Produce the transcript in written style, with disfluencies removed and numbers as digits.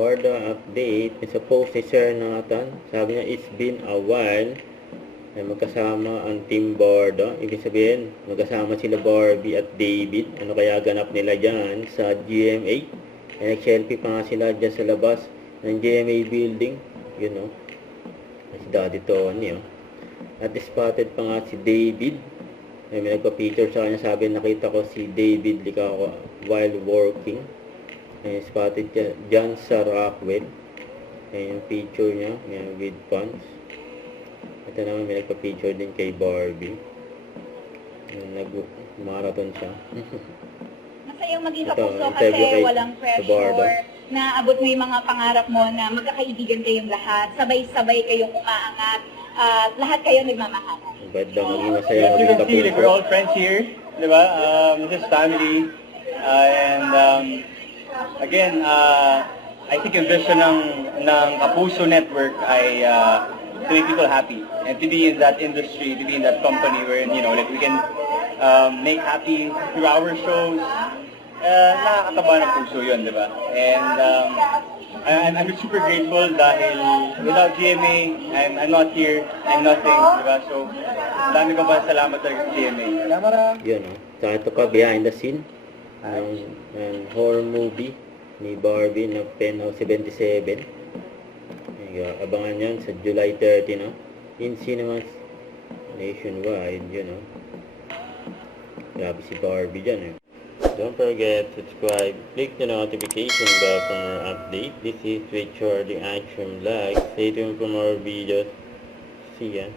Barda update. Sa post ni Sir Nathan, sabi niya, it's been a while. Ay magkasama ang Team Barda. Ibig sabihin, magkasama sila Barbie at David. Ano kaya ganap nila dyan sa GMA? Ay nag-selfie pa nga sila dyan sa labas ng GMA building. You know. Si Daddy Tony. Oh. At spotted pa nga si David. Ay may nagpa-picture sa kanya. Sabi, nakita ko si David Licaco while working. Ay spotted dyan sa Rockwell. Ay yung picture niya. Yan, with pants. Ito naman may nagpa-picture din kay Barbie. Nag-marathon siya. Masayang maging kapuso kasi walang pressure na abot mo yung mga pangarap mo na magkakaibigan kayong lahat. Sabay-sabay kayong umaangat. Lahat kayo nagmamahal. Banda maging masayang maging kapuso. We're all friends here. Diba? This is family. Again, I think yung vision ng Kapuso Network ay to make people happy and to be in that industry, to be in that company where, you know, like we can make happy through our shows. Nakakataba ng puso yun, di ba? And I'm super grateful dahil without GMA, I'm not here, I'm nothing, di ba? So, dami ko pa salamat talaga sa GMA. Yun, oh. Saka ito pa, behind the scene, ng horror movie ni Barbie na Penthouse 77. Abangan yan sa July 30, no? In cinemas nationwide, you know. Grabe si Barbie dyan, eh. Don't forget to subscribe, click the notification bell for more update. This is Richard the Action Vlog. Stay tuned for more videos. See ya.